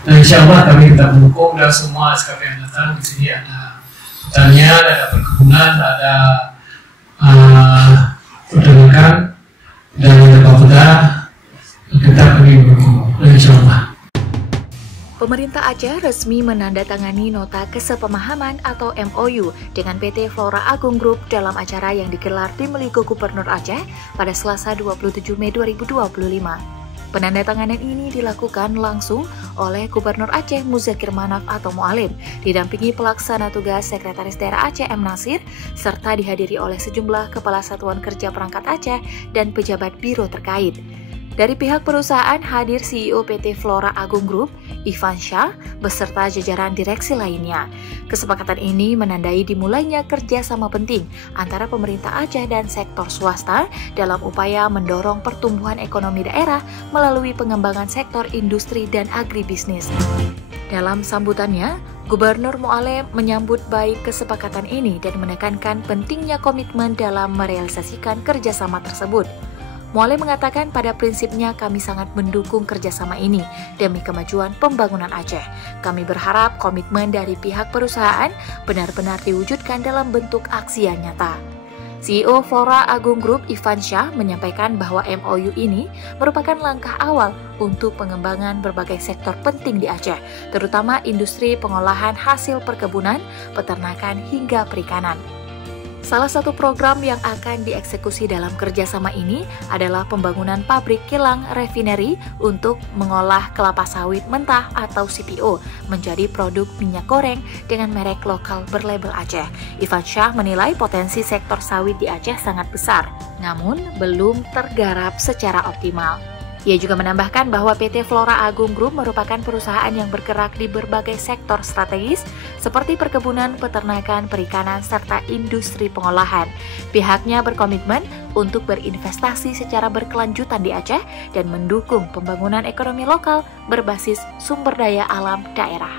Dan insya Allah kami tetap mendukung dan semua SKP yang datang di sini ada pertanian, ada perkebunan, ada peternakan dan ada Bapeda. Kita kami mendukung insya Allah. Pemerintah Aceh resmi menandatangani nota kesepemahaman atau MOU dengan PT Flora Agung Group dalam acara yang digelar di Meligo Gubernur Aceh pada Selasa 27 Mei 2025. Penandatanganan ini dilakukan langsung oleh Gubernur Aceh Muzakir Manaf atau Mualim, didampingi pelaksana tugas Sekretaris Daerah Aceh M. Nasir, serta dihadiri oleh sejumlah Kepala Satuan Kerja Perangkat Aceh dan pejabat biro terkait. Dari pihak perusahaan hadir CEO PT Flora Agung Group, Ivan Shah, beserta jajaran direksi lainnya. Kesepakatan ini menandai dimulainya kerjasama penting antara pemerintah Aceh dan sektor swasta dalam upaya mendorong pertumbuhan ekonomi daerah melalui pengembangan sektor industri dan agribisnis. Dalam sambutannya, Gubernur Mualim menyambut baik kesepakatan ini dan menekankan pentingnya komitmen dalam merealisasikan kerjasama tersebut. Mualim mengatakan pada prinsipnya kami sangat mendukung kerjasama ini demi kemajuan pembangunan Aceh. Kami berharap komitmen dari pihak perusahaan benar-benar diwujudkan dalam bentuk aksi yang nyata. CEO Flora Agung Group Ivan Shah menyampaikan bahwa MOU ini merupakan langkah awal untuk pengembangan berbagai sektor penting di Aceh, terutama industri pengolahan hasil perkebunan, peternakan hingga perikanan. Salah satu program yang akan dieksekusi dalam kerjasama ini adalah pembangunan pabrik kilang refinery untuk mengolah kelapa sawit mentah atau CPO menjadi produk minyak goreng dengan merek lokal berlabel Aceh. Ivan Shah menilai potensi sektor sawit di Aceh sangat besar, namun belum tergarap secara optimal. Ia juga menambahkan bahwa PT Flora Agung Group merupakan perusahaan yang bergerak di berbagai sektor strategis seperti perkebunan, peternakan, perikanan, serta industri pengolahan. Pihaknya berkomitmen untuk berinvestasi secara berkelanjutan di Aceh dan mendukung pembangunan ekonomi lokal berbasis sumber daya alam daerah.